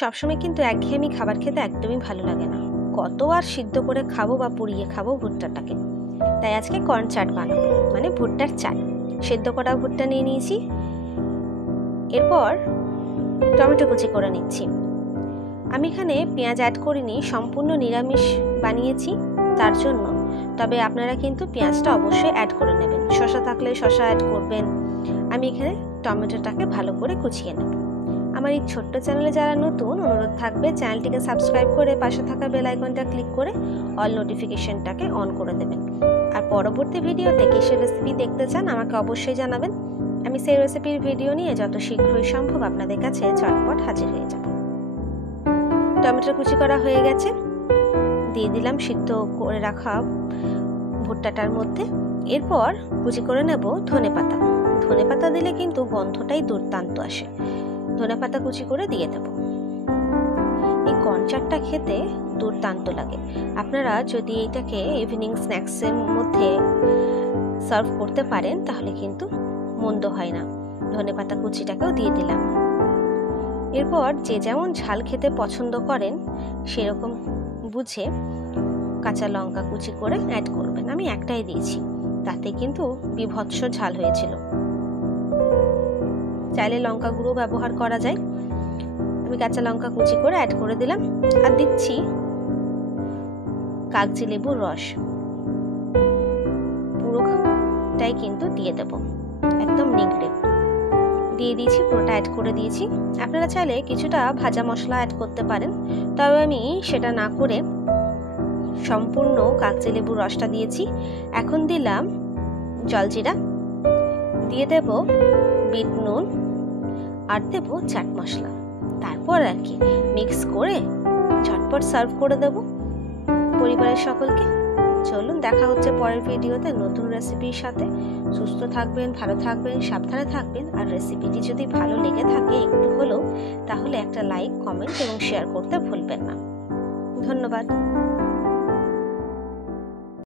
সবসময় কিন্তু একঘেয়েমি খাবার খেতে একদমই ভালো লাগে না। কত আর সিদ্ধ করে খাবো বা পুড়িয়ে খাবো ভুট্টাটাকে। তাই আজকে কর্ন চাট বানাবো, মানে ভুট্টার চাট। সেদ্ধ করা ভুট্টা নিয়ে নিয়েছি। এরপর টমেটো কুচি করে নিচ্ছি। আমি এখানে পেঁয়াজ অ্যাড করিনি, সম্পূর্ণ নিরামিষ বানিয়েছি তার জন্য। তবে আপনারা কিন্তু পেঁয়াজটা অবশ্যই অ্যাড করে নেবেন, শসা থাকলে শসা অ্যাড করবেন। আমি এখানে টমেটোটাকে ভালো করে কুচিয়ে নেব। আমার এই ছোট্ট চ্যানেলে যারা নতুন, অনুরোধ থাকবে চ্যানেলটিকে সাবস্ক্রাইব করে পাশে থাকা বেল আইকনটা ক্লিক করে অল নোটিফিকেশনটাকে অন করে দেবেন। আর পরবর্তী ভিডিওতে কিসের রেসিপি দেখতে চান আমাকে অবশ্যই জানাবেন। আমি সেই রেসিপির ভিডিও নিয়ে যত শীঘ্রই সম্ভব আপনাদের কাছে চটপট হাজির হয়ে যাব। টমেটো কুচি করা হয়ে গেছে, দিয়ে দিলাম সিদ্ধ করে রাখা ভুট্টাটার মধ্যে। এরপর কুচি করে নেব ধনেপাতা। ধনেপাতা দিলে কিন্তু গন্ধটাই দুর্দান্ত আসে। ধনেপাতা কুচি করে দিয়ে দেব। এই কর্ন চাটটা খেতে দুর্দান্ত লাগে। আপনারা যদি এটাকে ইভিনিং স্ন্যাক্সের মধ্যে সার্ভ করতে পারেন তাহলে কিন্তু মন্দ হয় না। ধনেপাতা কুচিটাকেও দিয়ে দিলাম। এরপর যে যেমন ঝাল খেতে পছন্দ করেন সেরকম বুঝে কাঁচা লঙ্কা কুচি করে অ্যাড করবেন। আমি একটাই দিয়েছি, তাতে কিন্তু বিভৎস ঝাল হয়েছিল। চাইলে লঙ্কা গুঁড়ো ব্যবহার করা যায়। আমি কাঁচা লঙ্কা কুচি করে অ্যাড করে দিলাম। আর দিচ্ছি কাগজি লেবুর রস, পুরোটাই কিন্তু দিয়ে দেব, একদম নিংড়ে দিয়ে দিয়েছি, পুরোটা অ্যাড করে দিয়েছি। আপনারা চাইলে কিছুটা ভাজা মশলা অ্যাড করতে পারেন, তবে আমি সেটা না করে সম্পূর্ণ কাগজি লেবুর রসটা দিয়েছি। এখন দিলাম জলজিরা, দিয়ে দেব বিট নুন, আর দেব চাট মশলা। তারপর আর কি মিক্স করে ঝটপট সার্ভ করে দেব পরিবারের সকলকে। চলুন, দেখা হচ্ছে পরের ভিডিওতে নতুন রেসিপির সাথে। সুস্থ থাকবেন, ভালো থাকবেন, সাবধানে থাকবেন। আর রেসিপিটি যদি ভালো লেগে থাকে একটু হলেও, তাহলে একটা লাইক, কমেন্ট এবং শেয়ার করতে ভুলবেন না। ধন্যবাদ।